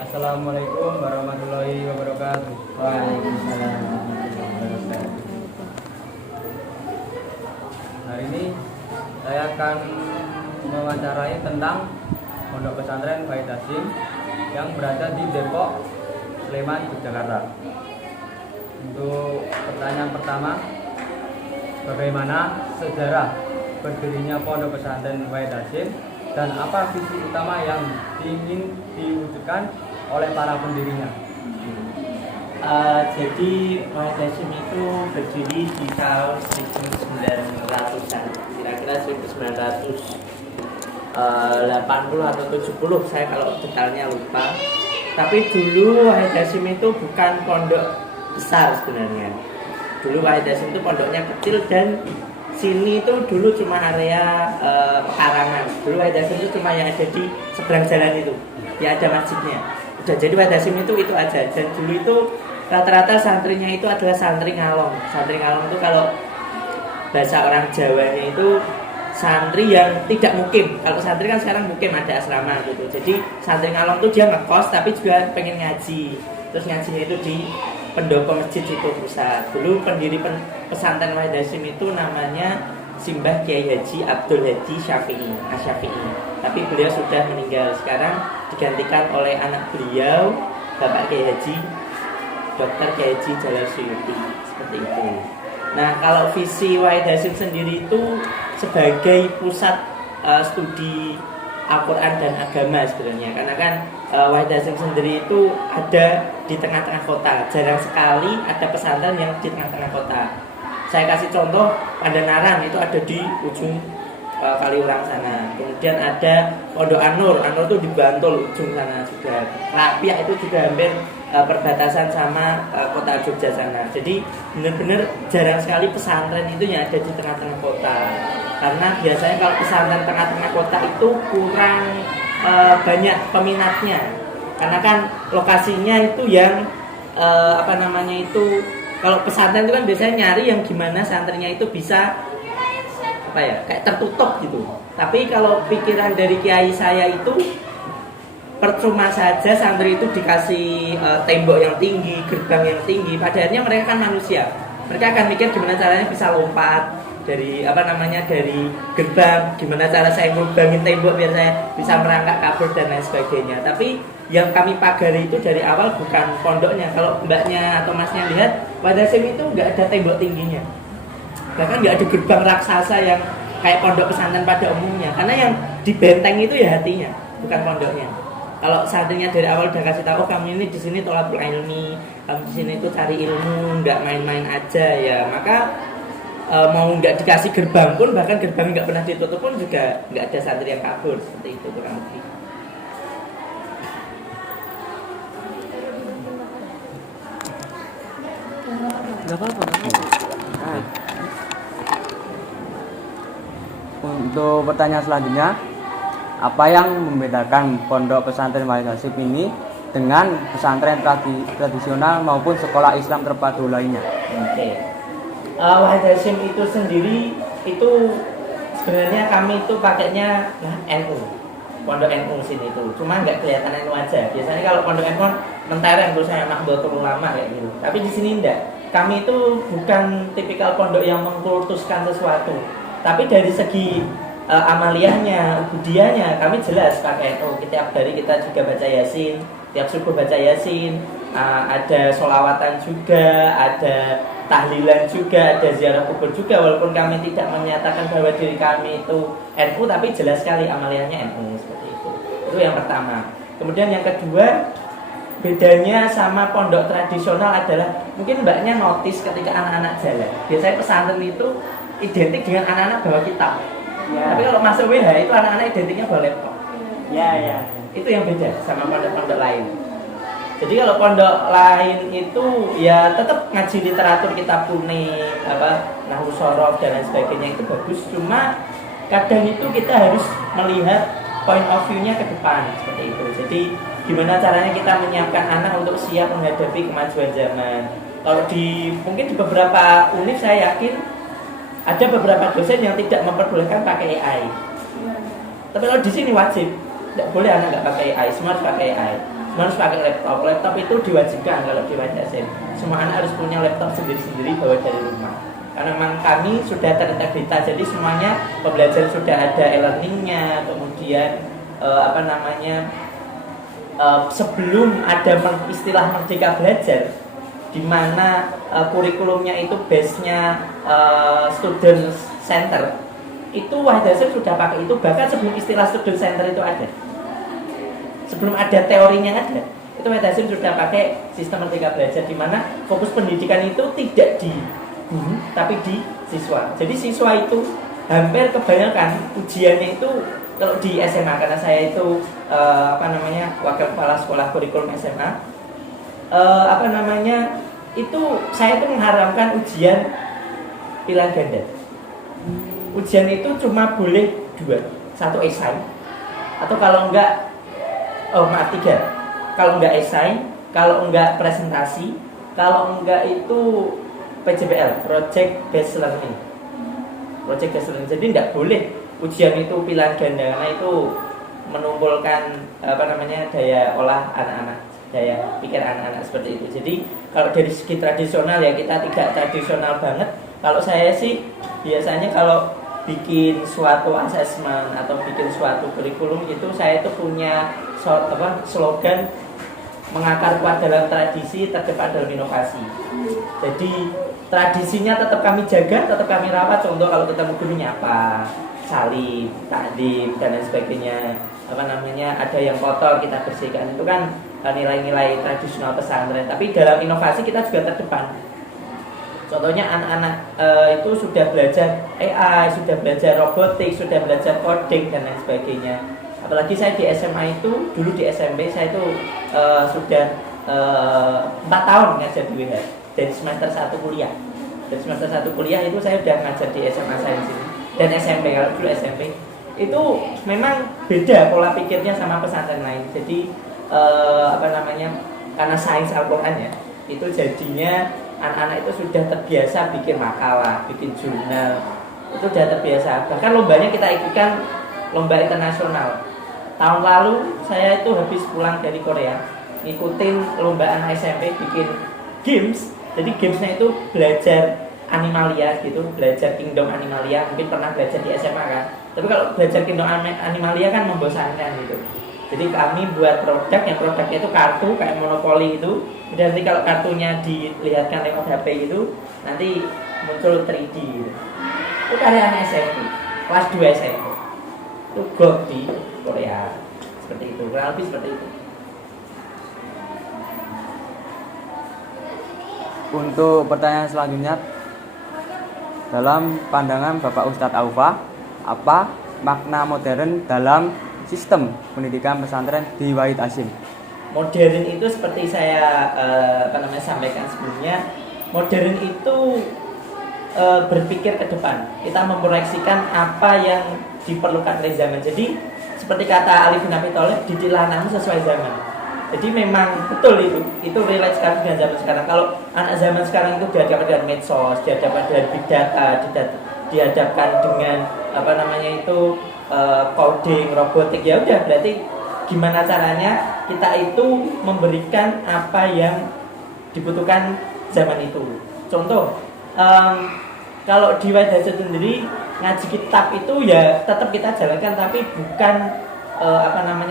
Assalamualaikum warahmatullahi wabarakatuh. Waalaikumsalam warahmatullahi wabarakatuh. Hari ini saya akan mewawancarai tentang Pondok Pesantren Wahid Hasyim yang berada di Depok, Sleman, Yogyakarta. Untuk pertanyaan pertama, bagaimana sejarah berdirinya Pondok Pesantren Wahid Hasyim dan apa visi utama yang ingin diwujudkan oleh para pendirinya? Jadi Wahid Hasyim itu berdiri di tahun 1900-an, kira-kira 1980 atau 70, saya kalau detailnya lupa. Tapi dulu Wahid Hasyim itu bukan pondok besar sebenarnya. Dulu Wahid Hasyim itu pondoknya kecil dan sini itu dulu cuma area pekarangan. Dulu Wahid Hasyim itu cuma yang ada di seberang jalan itu, ya ada masjidnya. Udah, jadi Wahid Hasyim itu aja. Dan dulu itu rata-rata santrinya itu adalah santri ngalong. Santri ngalong itu kalau bahasa orang Jawanya itu santri yang tidak mukim. Kalau santri kan sekarang mukim, ada asrama gitu. Jadi santri ngalong itu dia ngekos tapi juga pengen ngaji. Terus ngajinya itu di pendopo masjid itu pusat. Dulu pendiri pesantren Wahid Hasyim itu namanya Simbah Kiai Haji Abdul Hadi Syafi'i, Asy-Syafi'i. Tapi beliau sudah meninggal. Sekarang digantikan oleh anak beliau, Bapak Kiai Haji Dr. Kiai Haji Jalal Suyuti. Seperti itu. Nah, kalau visi Wahid Hasyim sendiri itu sebagai pusat studi Al-Quran dan agama sebenarnya. Karena kan Wahid Hasyim sendiri itu ada di tengah-tengah kota. Jarang sekali ada pesantren yang di tengah-tengah kota. Saya kasih contoh, Pandanaran itu ada di ujung Kaliurang sana. Kemudian ada Pondok An-Nur. An-Nur itu di Bantul ujung sana juga. Rapiak itu juga hampir perbatasan sama kota Jogja sana. Jadi benar-benar jarang sekali pesantren itu yang ada di tengah-tengah kota. Karena biasanya kalau pesantren tengah-tengah kota itu kurang banyak peminatnya. Karena kan lokasinya itu yang kalau pesantren itu kan biasanya nyari yang gimana santrinya itu bisa kayak tertutup gitu. Tapi kalau pikiran dari kiai saya itu percuma saja santri itu dikasih tembok yang tinggi, gerbang yang tinggi. Padahalnya mereka kan manusia. Mereka akan mikir gimana caranya bisa lompat dari dari gerbang, gimana cara saya ngubangin tembok biar saya bisa merangkak kabur dan lain sebagainya. Tapi yang kami pagari itu dari awal bukan pondoknya. Kalau mbaknya atau masnya lihat, Wahid Hasyim itu nggak ada tembok tingginya. Bahkan nggak ada gerbang raksasa yang kayak pondok pesantren pada umumnya. Karena yang di benteng itu ya hatinya, bukan pondoknya. Kalau santrinya dari awal udah kasih tahu, kamu ini di sini tolabul ilmi, kamu di sini itu cari ilmu, nggak main-main aja ya. Maka mau nggak dikasih gerbang pun, bahkan gerbang nggak pernah ditutup pun juga nggak ada santri yang kabur. Seperti itu kurang lebih. Gak apa-apa. Untuk pertanyaan selanjutnya, apa yang membedakan Pondok Pesantren Wahid Hasyim ini dengan pesantren tradisional maupun sekolah Islam terpadu lainnya? Oke. Wahid Hasyim itu sendiri itu sebenarnya kami itu pakainya NU, Pondok NU sini itu. Cuma nggak kelihatan NU aja. Biasanya kalau Pondok NU mentereng tulisannya Nahdlatul Ulama kayak gitu. Tapi di sini enggak. Kami itu bukan tipikal pondok yang mengkultuskan sesuatu. Tapi dari segi amaliyahnya, ubudiahnya kami jelas pakai NU. Tiap hari kita juga baca Yasin, tiap subuh baca Yasin, ada sholawatan juga, ada tahlilan juga, ada ziarah kubur juga. Walaupun kami tidak menyatakan bahwa diri kami itu NU, tapi jelas sekali amaliyahnya NU seperti itu. Itu yang pertama. Kemudian yang kedua, bedanya sama pondok tradisional adalah mungkin mbaknya notice ketika anak-anak jalan. Biasanya pesantren itu identik dengan anak-anak bawa kitab. Ya. Tapi kalau masuk WH itu anak-anak identiknya bawa laptop. Ya. Itu yang beda sama pondok-pondok lain. Jadi kalau pondok lain itu ya tetap ngaji literatur, kitab kuning, Nahwu Shorof dan lain sebagainya itu bagus. Cuma kadang itu kita harus melihat point of view-nya ke depan seperti itu. Jadi gimana caranya kita menyiapkan anak untuk siap menghadapi kemajuan zaman. Kalau mungkin di beberapa univ saya yakin ada beberapa dosen yang tidak memperbolehkan pakai AI. Tapi kalau di sini wajib, tidak boleh anak nggak pakai AI, semua harus pakai AI. harus pakai laptop. Laptop itu diwajibkan kalau di Wahdasim. Semua anak harus punya laptop sendiri-sendiri bawa dari rumah. Karena memang kami sudah terintegrita, jadi semuanya pembelajaran sudah ada e-learningnya, kemudian sebelum ada istilah Merdeka Belajar, di mana kurikulumnya itu base-nya student center, itu Wahdasim sudah pakai itu bahkan sebelum istilah student center itu ada. Sebelum ada teorinya ada, itu Wahdasim sudah pakai sistem Merdeka Belajar di mana fokus pendidikan itu tidak di guru tapi di siswa. Jadi siswa itu hampir kebanyakan ujiannya itu kalau di SMA, karena saya itu wakil kepala sekolah kurikulum SMA, itu saya itu mengharapkan ujian pilihan ganda. Ujian itu cuma boleh 2, 1 esai atau kalau enggak 3. Kalau enggak esai, kalau enggak presentasi, kalau enggak itu PJBL, Project Based Learning. Jadi enggak boleh ujian itu pilihan ganda karena itu menumpulkan daya olah anak-anak, daya pikir anak-anak seperti itu. Jadi kalau dari segi tradisional ya kita tidak tradisional banget. Kalau saya sih biasanya kalau bikin suatu asesmen atau bikin suatu kurikulum itu saya itu punya slogan mengakar kuat dalam tradisi, terdepan dalam inovasi. Jadi tradisinya tetap kami jaga, tetap kami rawat. Contoh kalau ketemu guru nyapa, salim, takdim dan lain sebagainya. Ada yang kotor kita bersihkan, itu kan nilai-nilai tradisional pesantren. Tapi dalam inovasi kita juga terdepan. Contohnya anak-anak itu sudah belajar AI, sudah belajar robotik, sudah belajar coding dan lain sebagainya. Apalagi saya di SMA itu, dulu di SMP saya itu sudah 4 tahun ngajar di WH dari semester 1 kuliah. Dari semester 1 kuliah itu saya sudah ngajar di SMA Sains ini. Dan SMP, kalau dulu SMP itu memang beda pola pikirnya sama pesantren lain. Jadi karena sains Al-Quran ya, itu jadinya anak-anak itu sudah terbiasa bikin makalah, bikin jurnal, itu sudah terbiasa. Bahkan lombanya kita ikutkan lomba internasional. Tahun lalu saya itu habis pulang dari Korea, ngikutin lomba anak SMP bikin games. Jadi gamesnya itu belajar animalia gitu, belajar kingdom animalia. Mungkin pernah belajar di SMA kan. Tapi kalau belajar kingdom animalia kan membosankan gitu. Jadi kami buat produk, yang produknya itu kartu kayak monopoli itu. Dan nanti kalau kartunya dilihatkan lewat HP itu, nanti muncul 3D gitu. Itu karya anak SMP, kelas 2 SMP. Itu GOG di Korea. Seperti itu, kurang lebih seperti itu. Untuk pertanyaan selanjutnya, dalam pandangan Bapak Ustadz Aufa, apa makna modern dalam sistem pendidikan pesantren di Wahid Hasyim? Modern itu seperti saya sampaikan sebelumnya, modern itu berpikir ke depan. Kita memproyeksikan apa yang diperlukan oleh zaman. Jadi seperti kata Ali bin Abi Thalib, didiklah anakmu sesuai zaman. Jadi memang betul itu relate sekali dengan zaman sekarang. Kalau anak zaman sekarang itu dihadapkan dengan medsos, dihadapkan dengan big data, dihadapkan dengan coding, robotik, ya udah berarti gimana caranya kita itu memberikan apa yang dibutuhkan zaman itu. Contoh, kalau di Wahdasim sendiri ngaji kitab itu ya tetap kita jalankan, tapi bukan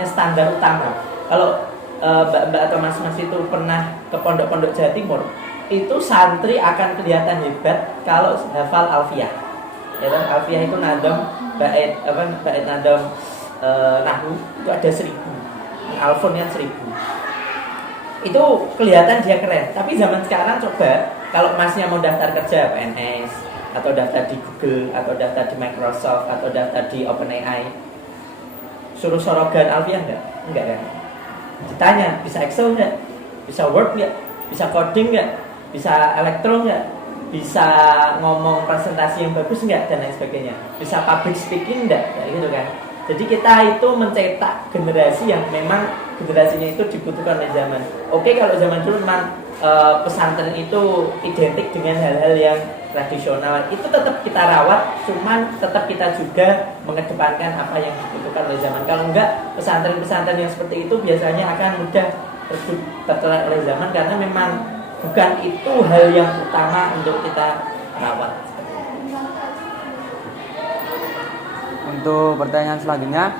standar utama. Kalau mbak-mbak atau mas-mas itu pernah ke pondok-pondok Jawa Timur, itu santri akan kelihatan hebat kalau hafal alfiyah. Ya kan, alfiyah itu nadam bait nadam nahwu itu ada 1000, alfon yang 1000. Itu kelihatan dia keren. Tapi zaman sekarang coba kalau masnya mau daftar kerja PNS atau daftar di Google atau daftar di Microsoft atau daftar di OpenAI, suruh sorogan alfiyah enggak kan? Ditanya bisa Excel enggak? Bisa Word enggak? Bisa coding enggak? Bisa elektro enggak? Bisa ngomong presentasi yang bagus enggak? Dan lain sebagainya. Bisa public speaking enggak? Kayak gitu kan. Jadi kita itu mencetak generasi yang memang generasinya itu dibutuhkan oleh zaman. Oke, kalau zaman dulu memang pesantren itu identik dengan hal-hal yang tradisional, itu tetap kita rawat, cuman tetap kita juga mengedepankan apa yang dibutuhkan oleh zaman. Kalau enggak, pesantren-pesantren yang seperti itu biasanya akan mudah tertelan oleh zaman karena memang bukan itu hal yang utama untuk kita rawat. Untuk pertanyaan selanjutnya,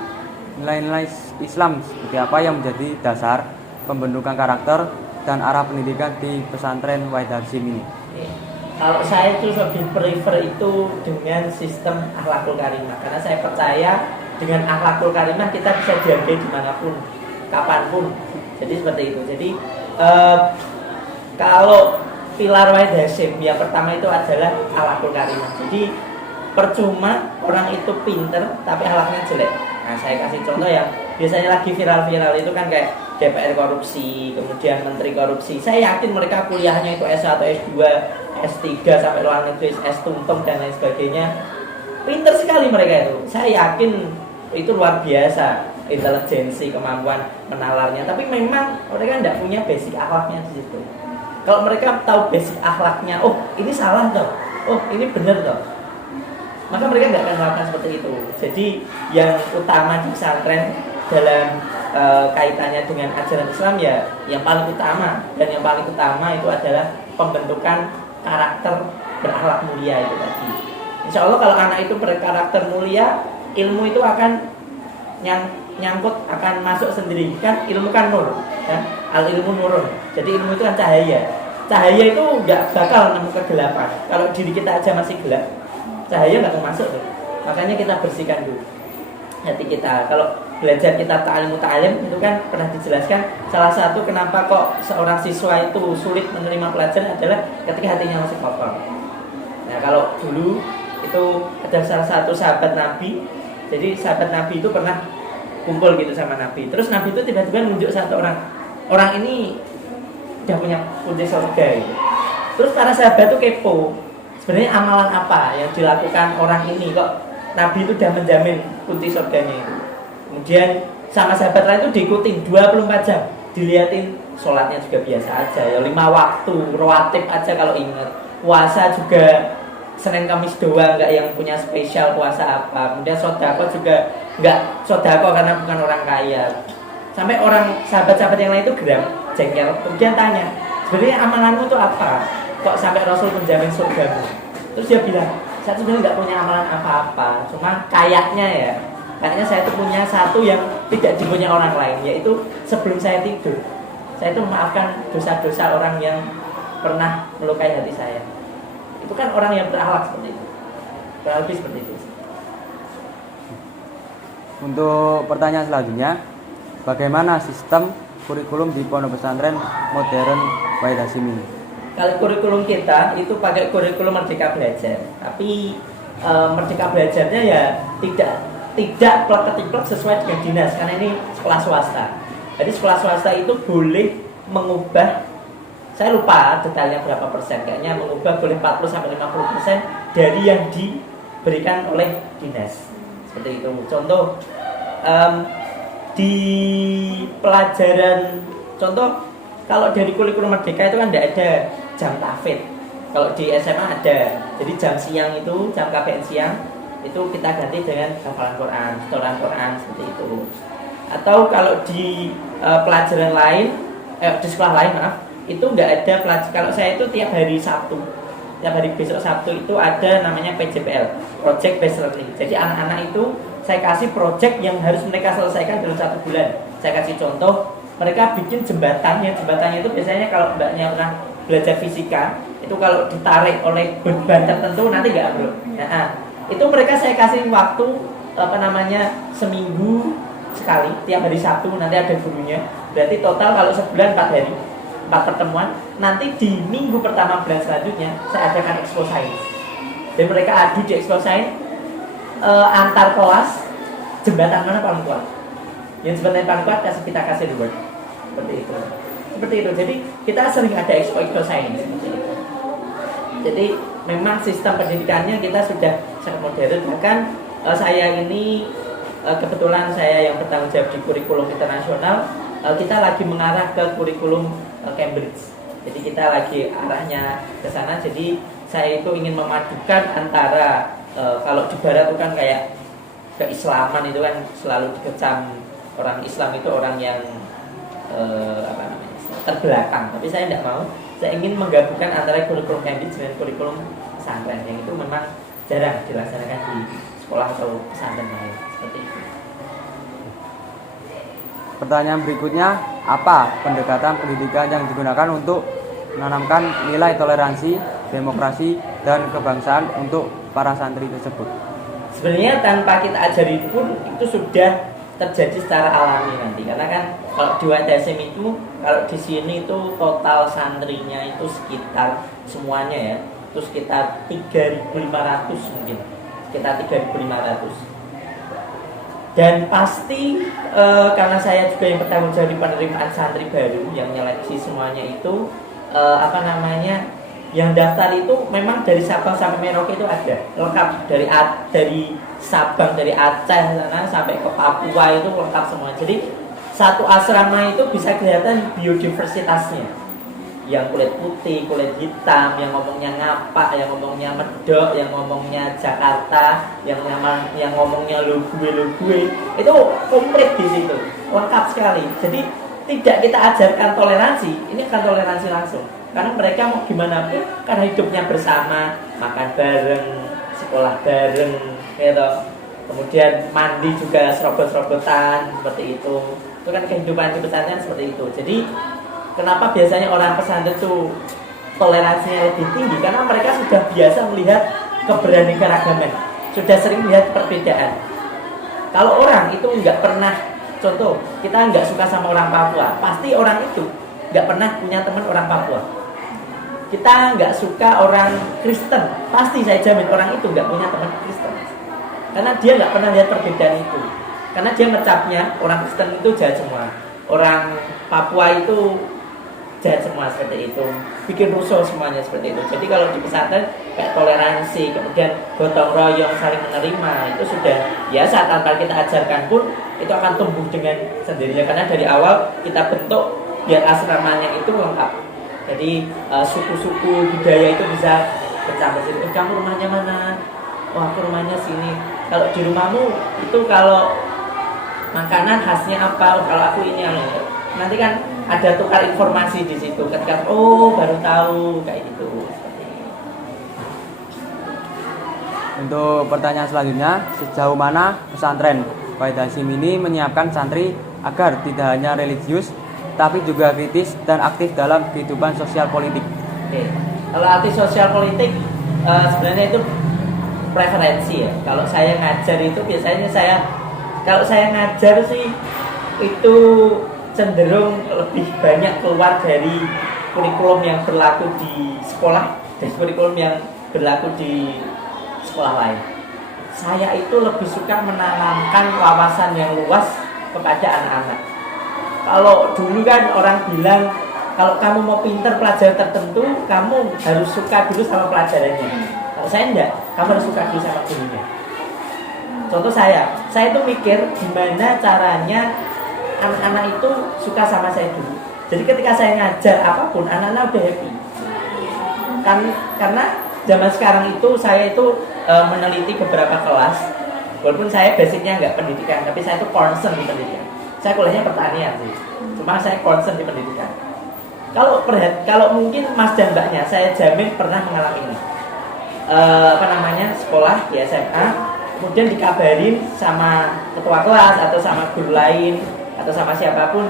nilai-nilai Islam seperti apa yang menjadi dasar pembentukan karakter dan arah pendidikan di pesantren Wahid Hasyim ini? Kalau saya itu lebih prefer itu dengan sistem akhlakul karimah, karena saya percaya dengan akhlakul karimah kita bisa dihargai dimanapun, kapanpun. Jadi seperti itu. Jadi kalau pilar Wahid Hasyim yang pertama itu adalah akhlakul karimah. Jadi percuma orang itu pinter tapi akhlaknya jelek. Nah, saya kasih contoh yang biasanya lagi viral-viral itu kan kayak DPR korupsi, kemudian menteri korupsi. Saya yakin mereka kuliahnya itu S1, S2, S3 sampai luar negeri, S tuntung dan lain sebagainya. Pinter sekali mereka itu. Saya yakin itu luar biasa intelijensi, kemampuan menalarnya. Tapi memang mereka tidak punya basic akhlaknya di situ. Kalau mereka tahu basic akhlaknya, oh ini salah toh, oh ini benar toh, maka mereka nggak akan melakukan seperti itu. Jadi yang utama di pesantren dalam kaitannya dengan ajaran Islam ya yang paling utama, dan yang paling utama itu adalah pembentukan karakter berakhlak mulia itu tadi. Insya Allah kalau anak itu berkarakter mulia, ilmu itu akan nyangkut, akan masuk sendiri. Kan ilmu kan nur, kan? Al ilmu nurun. Jadi ilmu itu kan cahaya. Cahaya itu nggak bakal nemu kegelapan. Kalau diri kita aja masih gelap, cahaya nggak mau masuk tuh. Makanya kita bersihkan dulu hati kita. Kalau belajar kita ta'lim itu kan pernah dijelaskan salah satu kenapa kok seorang siswa itu sulit menerima pelajaran adalah ketika hatinya masih kotor. Nah kalau dulu itu ada salah satu sahabat Nabi. Jadi sahabat Nabi itu pernah kumpul gitu sama Nabi. Terus Nabi itu tiba-tiba nunjuk satu orang ini udah punya kunci surga gitu. Terus para sahabat itu kepo, sebenarnya amalan apa yang dilakukan orang ini kok Nabi itu udah menjamin kunci surganya itu. Kemudian sama sahabat lain itu diikutin 24 jam, diliatin sholatnya juga biasa aja ya, 5 waktu rawatib aja kalau ingat. Puasa juga Senin Kamis doang, nggak yang punya spesial puasa apa. Kemudian sodako juga nggak sodako karena bukan orang kaya. Sampai orang sahabat-sahabat yang lain itu geram, jengkel. Kemudian tanya, sebenarnya amalanmu itu apa? Kok sampai Rasul menjamin surgamu? Terus dia bilang, saya sebenarnya nggak punya amalan apa-apa, cuma kayaknya saya itu punya satu yang tidak dipunya orang lain, yaitu sebelum saya tidur, saya itu memaafkan dosa-dosa orang yang pernah melukai hati saya. Itu kan orang yang berakhlak seperti itu, kurang lebih seperti itu. Untuk pertanyaan selanjutnya, bagaimana sistem kurikulum di pondok pesantren modern Wahid Hasyim ini? Kalau kurikulum kita itu pakai kurikulum Merdeka Belajar, tapi Merdeka Belajarnya ya tidak plek-ketiplek sesuai dengan dinas, karena ini sekolah swasta. Jadi sekolah swasta itu boleh mengubah, saya lupa detailnya berapa persen, kayaknya mengubah boleh 40-50% dari yang diberikan oleh dinas. Seperti itu. Contoh di pelajaran, contoh kalau dari kurikulum Merdeka itu kan tidak ada jam tahfidz. Kalau di SMA ada. Jadi jam siang itu, jam KBN siang itu kita ganti dengan hafalan Quran, setoran Quran seperti itu. Atau kalau di pelajaran lain, di sekolah lain itu nggak ada pelajaran. Kalau saya itu tiap hari Sabtu, tiap hari besok Sabtu itu ada namanya PJPL, Project Based Learning. Jadi anak-anak itu saya kasih project yang harus mereka selesaikan dalam 1 bulan. Saya kasih contoh, mereka bikin jembatannya itu biasanya kalau mbaknya pernah belajar fisika, itu kalau ditarik oleh beban tertentu nanti nggak ambruk. Nah, itu mereka saya kasih waktu seminggu sekali, tiap hari Sabtu nanti ada gurunya. Berarti total kalau sebulan 4 hari, 4 pertemuan. Nanti di minggu pertama bulan selanjutnya saya adakan expo science. Dan mereka adu di expo science antar kelas, jembatan mana paling kuat. Yang jembatan paling kuat kita kasih reward. Seperti itu. Jadi kita sering ada expo science seperti itu. Jadi memang sistem pendidikannya kita sudah sangat modern. Bahkan saya ini kebetulan saya yang bertanggung jawab di kurikulum internasional, kita lagi mengarah ke kurikulum Cambridge. Jadi kita lagi arahnya ke sana. Jadi saya itu ingin memadukan antara kalau di barat itu kan kayak keislaman itu kan selalu dikecam orang Islam itu orang yang apa namanya, terbelakang. Tapi saya tidak mau. Saya ingin menggabungkan antara kurikulum Cambridge dengan kurikulum pesantren yang itu memang jarang dilaksanakan di sekolah atau pesantren lain seperti itu. Pertanyaan berikutnya, apa pendekatan pendidikan yang digunakan untuk menanamkan nilai toleransi, demokrasi, dan kebangsaan untuk para santri tersebut? Sebenarnya tanpa kita ajari pun itu sudah terjadi secara alami nanti, karena kan kalau di YTSM itu, kalau di sini itu total santrinya itu sekitar semuanya ya, itu sekitar 3.500 mungkin, sekitar 3.500. Dan pasti karena saya juga yang bertanggung jawab di penerimaan santri baru yang nyeleksi semuanya itu apa namanya, yang daftar itu memang dari Sabang sampai Merauke itu ada lengkap, dari Sabang, dari Aceh sana sampai ke Papua itu lengkap semua. Jadi satu asrama itu bisa kelihatan biodiversitasnya, yang kulit putih, kulit hitam, yang ngomongnya ngapak, yang ngomongnya medok, yang ngomongnya Jakarta, yang ngomongnya lu gue, itu komplit di situ, lengkap sekali. Jadi tidak kita ajarkan toleransi, ini kan toleransi langsung, karena mereka mau gimana pun karena hidupnya bersama, makan bareng, sekolah bareng, gitu. Kemudian mandi juga serobot-serobotan seperti itu kan kehidupan di pesantren seperti itu. Jadi kenapa biasanya orang pesantren itu toleransinya lebih tinggi? Karena mereka sudah biasa melihat keberaneka-ragaman, sudah sering melihat perbedaan. Kalau orang itu nggak pernah, contoh kita nggak suka sama orang Papua, pasti orang itu nggak pernah punya teman orang Papua. Kita nggak suka orang Kristen, pasti saya jamin orang itu nggak punya teman Kristen, karena dia nggak pernah lihat perbedaan itu. Karena dia ngecapnya orang Kristen itu jahat semua, orang Papua itu jahat semua, seperti itu, bikin rusuh semuanya seperti itu. Jadi kalau di pesantren kayak toleransi, kemudian gotong royong, saling menerima, itu sudah biasa tanpa kita ajarkan pun itu akan tumbuh dengan sendirinya, karena dari awal kita bentuk biar asramanya itu lengkap. Jadi suku-suku budaya itu bisa bercampur. Jadi kamu rumahnya mana? Wah, aku rumahnya sini. Kalau di rumahmu itu kalau makanan khasnya apa? Kalau aku ini nanti kan ada tukar informasi di situ. Ketika baru tahu kayak gitu. Untuk pertanyaan selanjutnya, sejauh mana pesantren Wahid Hasyim ini menyiapkan santri agar tidak hanya religius tapi juga kritis dan aktif dalam kehidupan sosial politik? Oke. Kalau aktif sosial politik sebenarnya itu preferensi ya. Kalau saya ngajar itu biasanya kalau saya ngajar sih itu cenderung lebih banyak keluar dari kurikulum yang berlaku di sekolah dan kurikulum yang berlaku di sekolah lain. Saya itu lebih suka menanamkan wawasan yang luas kepada anak-anak. Kalau dulu kan orang bilang kalau kamu mau pinter pelajaran tertentu, kamu harus suka dulu sama pelajarannya. Kalau saya enggak, kamu harus suka dulu sama gurunya. Contoh saya itu mikir gimana caranya anak-anak itu suka sama saya dulu. Jadi ketika saya ngajar apapun, anak-anak udah happy. Karena zaman sekarang itu saya itu meneliti beberapa kelas, walaupun saya basicnya nggak pendidikan, tapi saya itu concern di pendidikan. Saya kuliahnya pertanian sih, cuma saya concern di pendidikan. Kalau mungkin Mas dan Mbaknya, saya jamin pernah mengalami ini. Sekolah di SMA, kemudian dikabarin sama ketua kelas atau sama guru lain atau sama siapapun,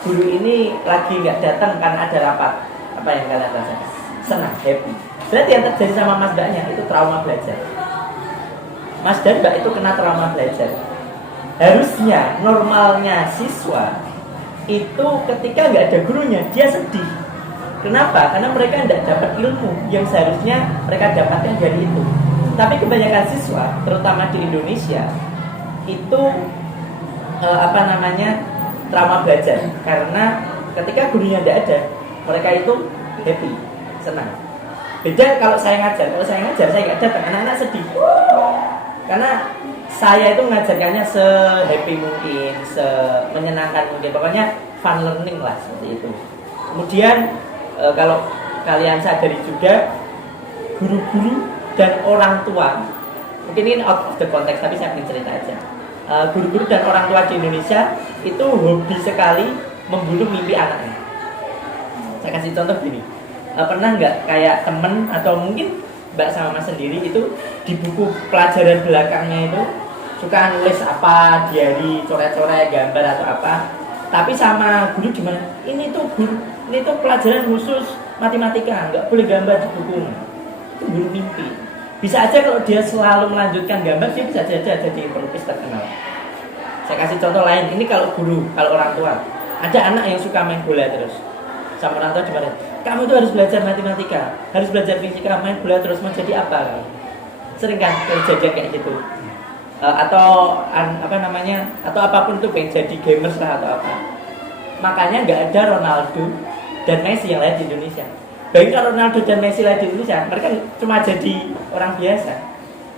guru ini lagi nggak datang karena ada rapat. Apa yang kalian rasakan? Senang, happy. Berarti yang terjadi sama Mas Mbaknya itu trauma belajar. Mas dan Mbak itu kena trauma belajar. Harusnya normalnya siswa itu ketika nggak ada gurunya dia sedih. Kenapa? Karena mereka tidak dapat ilmu yang seharusnya mereka dapatkan dari itu. Tapi kebanyakan siswa, terutama di Indonesia, itu trauma belajar. Karena ketika gurunya tidak ada, mereka itu happy, senang. Beda kalau saya ngajar saya nggak datang, anak-anak sedih. Karena saya itu mengajarkannya se-happy mungkin, se-menyenangkan mungkin, pokoknya fun learning lah seperti itu. Kemudian kalau kalian sadari juga, guru-guru dan orang tua, mungkin ini out of the context tapi saya ingin cerita aja. Guru-guru dan orang tua di Indonesia itu hobi sekali membunuh mimpi anaknya. Saya kasih contoh gini, pernah nggak kayak temen atau mungkin Mbak sama Mas sendiri itu di buku pelajaran belakangnya itu suka nulis apa, diary, coret-coret, gambar atau apa, tapi sama guru gimana? Ini tuh pelajaran khusus matematika, nggak boleh gambar di buku. Itu bunuh mimpi. Bisa aja kalau dia selalu melanjutkan gambar, dia bisa aja jadi pelukis terkenal. Saya kasih contoh lain, ini kalau guru, kalau orang tua, ada anak yang suka main bola terus, sama orang tua gimana? Kamu tuh harus belajar matematika, harus belajar fisika, main bola terus mau jadi apa? Sering kan kejadian kayak gitu. Atau apapun tuh pengen jadi gamers lah atau apa. Makanya nggak ada Ronaldo dan Messi yang lain di Indonesia. Bayangkan Ronaldo dan Messi lain di Indonesia, mereka cuma jadi orang biasa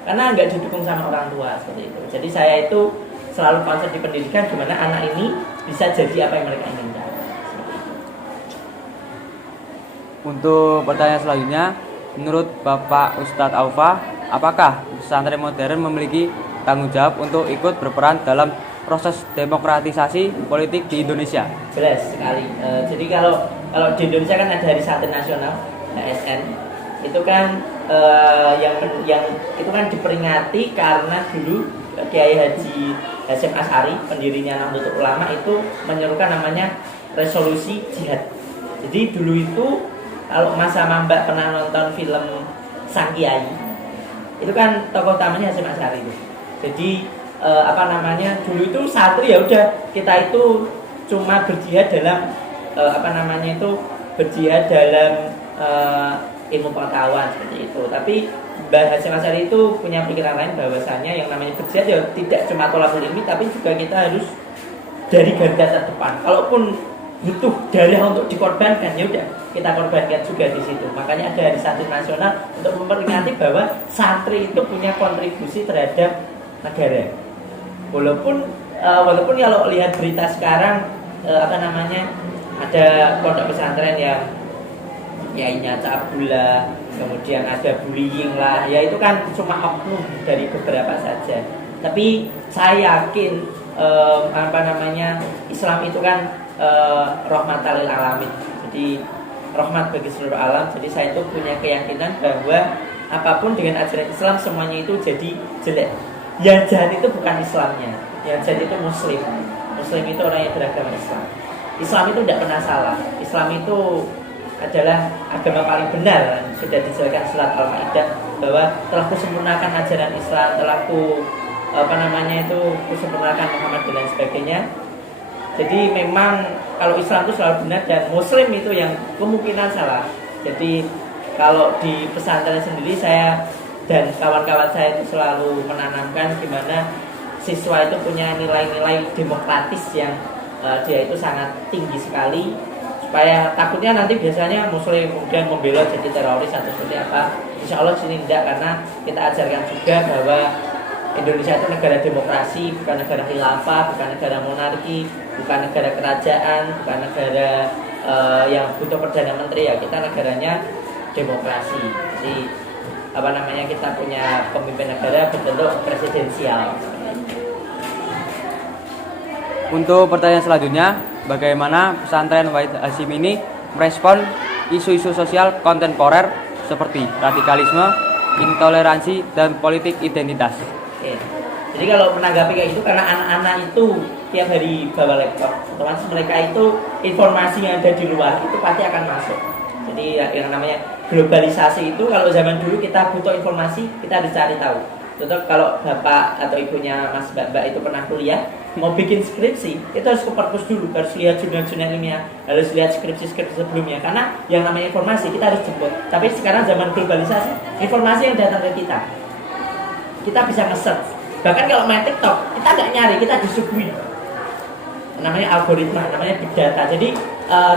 karena nggak didukung sama orang tua seperti itu. Jadi saya itu selalu konsep di pendidikan gimana anak ini bisa jadi apa yang mereka inginkan. Untuk pertanyaan selanjutnya, menurut Bapak Ustadz Aufa, apakah pesantren modern memiliki tanggung jawab untuk ikut berperan dalam proses demokratisasi politik di Indonesia? Jelas sekali. Jadi kalau di Indonesia kan ada Hari Santri Nasional (HSN), itu kan yang itu kan diperingati karena dulu Kiai Haji Hasyim Asy'ari, pendirinya Nahdlatul Ulama, itu menyerukan namanya resolusi jihad. Jadi dulu itu kalau Mas sama Mbak pernah nonton film Sang Kiai, itu kan tokoh utamanya Hasyim Asy'ari itu. Jadi dulu itu santri ya udah kita itu cuma berjihad dalam berjihad dalam ilmu pengetahuan seperti itu. Tapi Mbah Hasyim Asy'ari itu punya pikiran lain bahwasanya yang namanya berjihad ya tidak cuma tolabul ilmi, tapi juga kita harus dari garda terdepan. Kalaupun butuh darah untuk dikorbankan, ya udah kita korbankan juga di situ. Makanya ada Hari Santri Nasional untuk memperingati bahwa santri itu punya kontribusi terhadap negara. Walaupun kalau lihat berita sekarang ada pondok pesantren yang kiainya cabula, kemudian ada bullying lah, ya itu kan cuma oknum dari beberapa saja. Tapi saya yakin Islam itu kan rahmatan lil alamin. Jadi rahmat bagi seluruh alam. Jadi saya itu punya keyakinan bahwa apapun dengan ajaran Islam semuanya itu jadi jelek. Yang jahat itu bukan Islamnya, yang jahat itu Muslim. Muslim itu orang yang beragama Islam. Islam itu tidak pernah salah. Islam itu adalah agama paling benar. Sudah dijelaskan surat Al-Maidah bahwa telah kusempurnakan ajaran Islam, telah kusempurnakan Muhammad dan lain sebagainya. Jadi memang kalau Islam itu selalu benar dan Muslim itu yang kemungkinan salah. Jadi kalau di pesantren sendiri saya dan kawan-kawan saya itu selalu menanamkan gimana siswa itu punya nilai-nilai demokratis yang dia itu sangat tinggi sekali, supaya takutnya nanti biasanya Muslim kemudian membela jadi teroris atau seperti apa. Insya Allah sini tidak, karena kita ajarkan juga bahwa Indonesia itu negara demokrasi, bukan negara khilafah, bukan negara monarki, bukan negara kerajaan, bukan negara yang butuh perdana menteri. Ya kita negaranya demokrasi. Jadi kita punya pemimpin negara berbentuk presidensial. Untuk pertanyaan selanjutnya, bagaimana pesantren Wahid Hasyim ini merespon isu-isu sosial kontemporer seperti radikalisme, intoleransi, dan politik identitas? Oke. Jadi kalau menanggapi kayak gitu, karena anak-anak itu tiap hari bawa laptop, otomatis mereka itu informasi yang ada di luar itu pasti akan masuk. Jadi yang namanya globalisasi itu, kalau zaman dulu kita butuh informasi, kita harus cari tahu. Contoh kalau bapak atau ibunya mas mbak itu pernah kuliah, mau bikin skripsi, itu harus ke perpus dulu, harus lihat jurnal-jurnal ilmiah, harus lihat skripsi-skripsi sebelumnya, karena yang namanya informasi kita harus jemput. Tapi sekarang zaman globalisasi, informasi yang datang ke kita bisa nge-search. Bahkan kalau main TikTok, kita nggak nyari, kita disuguhi. Namanya algoritma, namanya big data. Jadi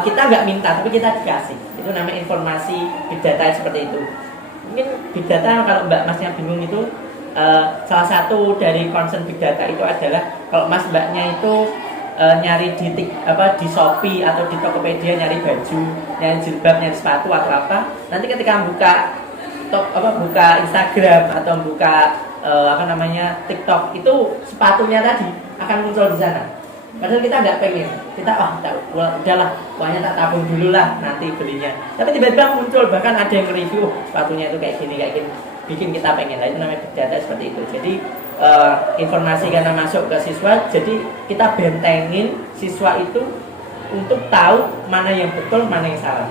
kita nggak minta, tapi kita dikasih. Itu namanya informasi big data seperti itu. Mungkin big data kalau mbak masnya bingung itu, salah satu dari concern big data itu adalah kalau mas mbaknya itu nyari di Shopee atau di Tokopedia, nyari baju, nyari jilbab, nyari sepatu atau apa, nanti ketika buka Instagram atau buka TikTok, itu sepatunya tadi akan muncul di sana. Padahal kita nggak pengen. kita udahlah uangnya tak tabung dulu lah nanti belinya, tapi tiba-tiba muncul bahkan ada yang review sepatunya itu kayak gini bikin kita pengen lah, itu namanya big data seperti itu. Jadi informasi karena masuk ke siswa, jadi kita bentengin siswa itu untuk tahu mana yang betul mana yang salah.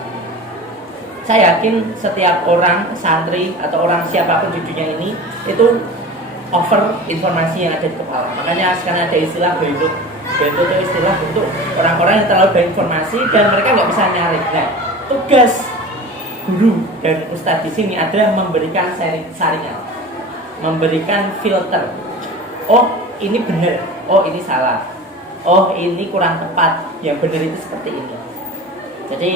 Saya yakin setiap orang santri atau orang siapapun di dunia ini itu over informasi yang ada di kepala. Makanya sekarang ada istilah Bento itu istilah untuk orang-orang yang terlalu banyak informasi dan mereka nggak bisa nyari. Nah, tugas guru dan ustadz di sini adalah memberikan saringan, memberikan filter. Oh, ini benar. Oh, ini salah. Oh, ini kurang tepat. Yang benar itu seperti ini. Jadi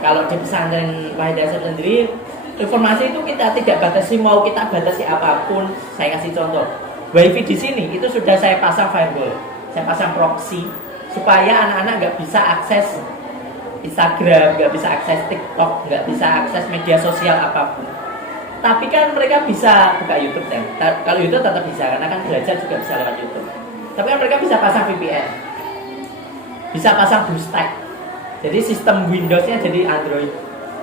kalau di pesantren Wahid Hasyim sendiri, informasi itu kita tidak batasi, mau kita batasi apapun. Saya kasih contoh, wifi di sini itu sudah saya pasang firewall, saya pasang proxy supaya anak-anak nggak bisa akses Instagram, nggak bisa akses TikTok, nggak bisa akses media sosial apapun. Tapi kan mereka bisa buka YouTube kan? Kalau YouTube tetap bisa karena kan belajar juga bisa lewat YouTube. Tapi kan mereka bisa pasang VPN, bisa pasang BlueStack. Jadi sistem Windows-nya jadi Android,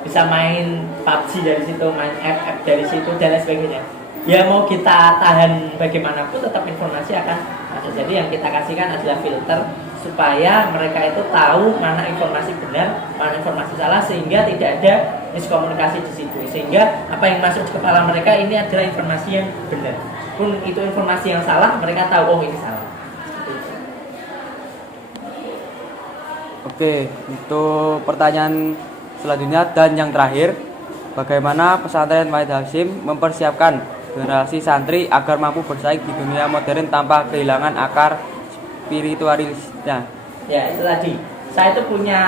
bisa main PUBG dari situ, main app dari situ dan lain sebagainya. Ya mau kita tahan bagaimanapun tetap informasi akan masuk. Jadi yang kita kasihkan adalah filter supaya mereka itu tahu mana informasi benar, mana informasi salah, sehingga tidak ada miskomunikasi di situ. Sehingga apa yang masuk di kepala mereka ini adalah informasi yang benar. Pun itu informasi yang salah, mereka tahu oh ini salah. Oke, untuk pertanyaan selanjutnya dan yang terakhir, bagaimana pesantren Wahid Hasyim mempersiapkan generasi santri agar mampu bersaing di dunia modern tanpa kehilangan akar spiritualisnya? Ya, itu tadi. Saya itu punya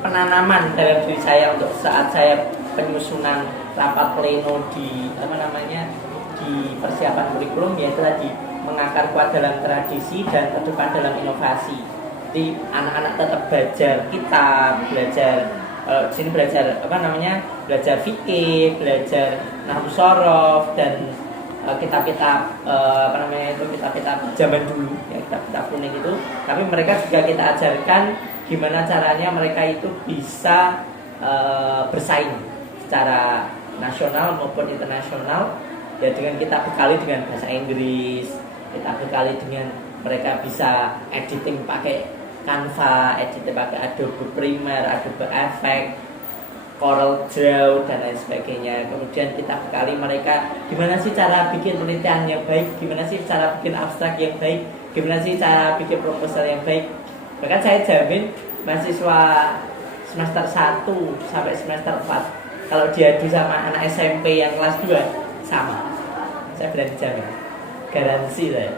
penanaman dalam diri saya untuk saat saya penyusunan rapat pleno di di persiapan kurikulum, yaitu tadi mengakar kuat dalam tradisi dan terdepan dalam inovasi. Jadi anak-anak tetap belajar kitab, belajar di sini belajar belajar fikih, belajar nahwu shorof dan kitab-kitab kitab-kitab zaman dulu ya, kitab-kitab kuning itu. Tapi mereka juga kita ajarkan gimana caranya mereka itu bisa bersaing secara nasional maupun internasional ya, dengan kita bekali dengan bahasa Inggris, kita bekali dengan mereka bisa editing pakai Canva, editing pakai Adobe Premiere, Adobe Effect, Corel Draw dan lain sebagainya. Kemudian kita bekali mereka gimana sih cara bikin penelitian yang baik, gimana sih cara bikin abstrak yang baik, gimana sih cara bikin proposal yang baik. Bahkan saya jamin mahasiswa semester 1 sampai semester 4 kalau diadu sama anak SMP yang kelas 2 sama. Saya berani jamin, garansi saya.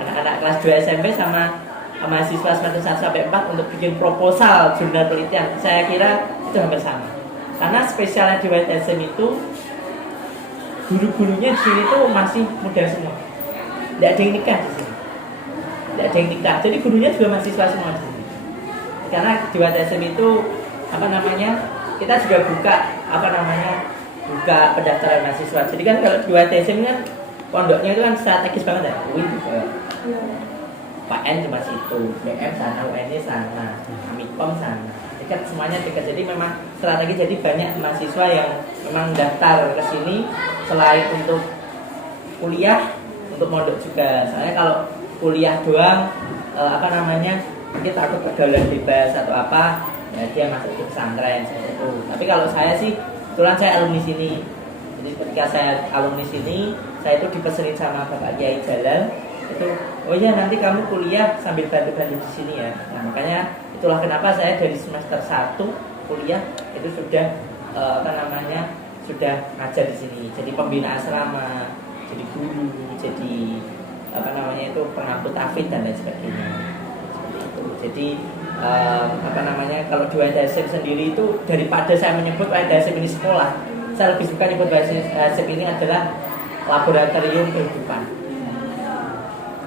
Anak-anak kelas 2 SMP sama mahasiswa semester 1 sampai 4 untuk bikin proposal jurnal penelitian, saya kira itu hampir sama. Karena spesialnya di Wahid Hasyim itu guru-gurunya di sini tuh masih muda semua. Tidak ada yang nikah di sini. Tidak ada yang nikah. Jadi gurunya juga mahasiswa semua di sini. Karena di Wahid Hasyim itu kita juga buka buka pendaftaran mahasiswa. Jadi kan kalau di Wahid Hasyim kan pondoknya itu kan strategis banget ya. UI juga. PN cuma situ, BM sana, UN sana, Amikom sana, dekat, semuanya dekat. Jadi memang strategi, jadi banyak mahasiswa yang memang daftar ke sini selain untuk kuliah, untuk mondok juga. Soalnya kalau kuliah doang mungkin takut pergaulan bebas atau apa, ya dia masuk ke pesantren seperti itu. Tapi kalau saya sih, kebetulan saya alumni sini. Jadi ketika saya alumni sini, saya itu dipesenin sama Bapak Kiai Jalal itu, oh ya nanti kamu kuliah sambil bantu-bantu di sini ya. Nah makanya itulah kenapa saya dari semester 1 kuliah itu sudah sudah ngajar di sini. Jadi pembina asrama, jadi guru, jadi pengangkut tahfidz dan lain sebagainya. Seperti itu. Jadi kalau di Wahid Hasyim sendiri itu, daripada saya menyebut Wahid Hasyim ini sekolah, saya lebih suka nyebut Wahid Hasyim ini adalah laboratorium kehidupan.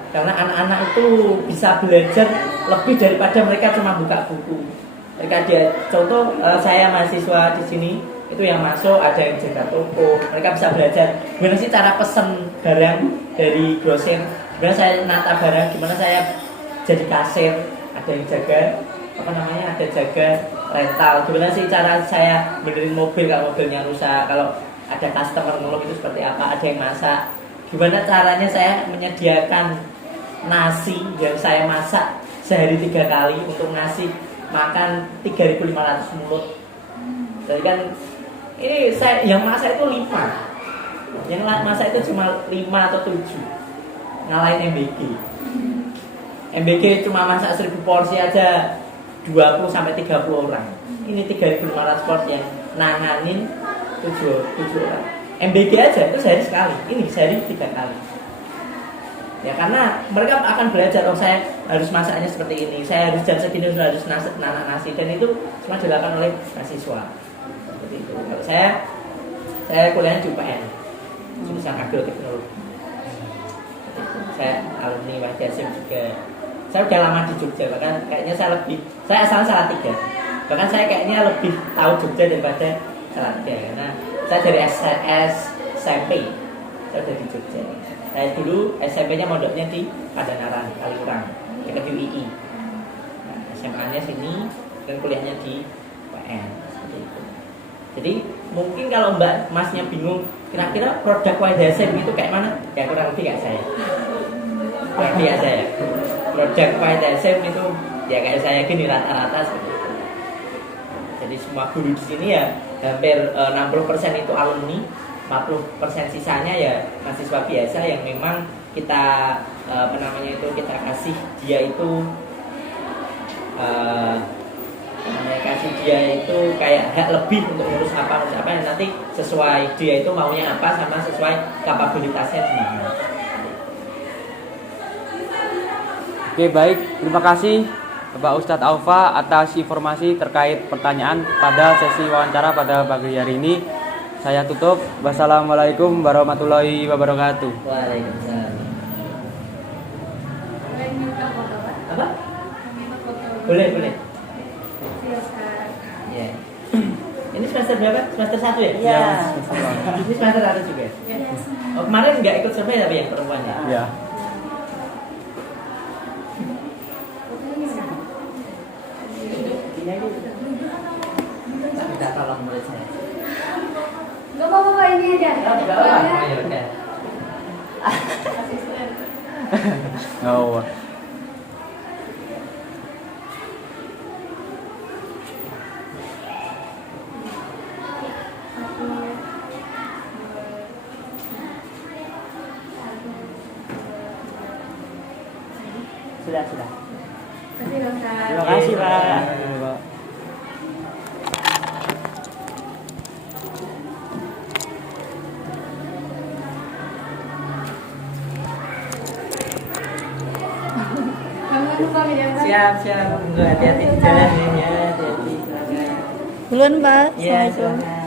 Karena anak-anak itu bisa belajar lebih daripada mereka cuma buka buku. Mereka contoh saya mahasiswa di sini itu yang masuk ada yang jaga toko. Mereka bisa belajar gimana sih cara pesen barang dari grosir, gimana saya nata barang, gimana saya jadi kasir, ada yang jaga. apa namanya, ada jaga rental. Gimana sih cara saya benerin mobil kalau mobilnya rusak, kalau ada customer ngeluh itu seperti apa, ada yang masak, gimana caranya saya menyediakan nasi yang saya masak sehari 3 kali untuk ngasih makan 3.500 mulut. Jadi kan ini saya yang masak itu 5, yang masak itu cuma 5 atau 7, ngalahin MBG. MBG cuma masak 1000 porsi aja 20 sampai 30 orang. Ini 3.500 porsi yang nanganin 7 orang. MBG aja itu sehari sekali, ini sehari 3 kali. Ya karena mereka akan belajar, oh saya harus masaknya seperti ini, saya harus jam segini harus nanak nasi, dan itu semua dilakukan oleh mahasiswa. Seperti itu. Kalau saya kuliah di UPN, jurusan agroteknologi. Saya alumni Wahid Hasyim juga. Saya udah lama di Jogja, bahkan kayaknya saya asal Salatiga. Bahkan saya kayaknya lebih tahu Jogja daripada Salatiga, karena saya dari SMP saya udah di Jogja. Saya dulu SMP-nya mondoknya di Padanaran, Kaliurang, dekat UII. Nah, SMA-nya sini dan kuliahnya di UPN. Seperti itu. Jadi mungkin kalau Mbak Masnya bingung kira-kira produk Wahid Hasyim itu kayak mana, ya kurang lebih kayak saya. Kurang lebih kayak saya. Produk Wahid Hasyim itu ya kayak saya gini, rata-rata seperti itu. Jadi semua guru di sini ya hampir 60% itu alumni, 40% sisanya ya mahasiswa biasa yang memang kita kita kasih dia itu kasih dia itu kayak hak lebih untuk ngurus apa dan nanti sesuai dia itu maunya apa sama sesuai kapabilitasnya sendiri. Oke, baik, terima kasih Bapak Ustadz Aufa atas informasi terkait pertanyaan pada sesi wawancara pada pagi hari ini. Saya tutup. Wassalamualaikum warahmatullahi wabarakatuh. Waalaikumsalam. Apa? Boleh. Ya. Ini semester berapa? Semester 1 ya? Iya. Ini semester 1 juga. Oh, kemarin nggak ikut survei tapi yang perempuan ya? Ya. Minta tolong murid saya. Gak apa-apa ini aja. Enggak apa-apa. Oh, ya udah. Oh. Sudah. Terima kasih, Pak. Jangan lupa ya, Pak. Siap. Hati-hati di jalan ya. Hati-hati. Duluan, Mbak. Iya, Assalamualaikum. silakan.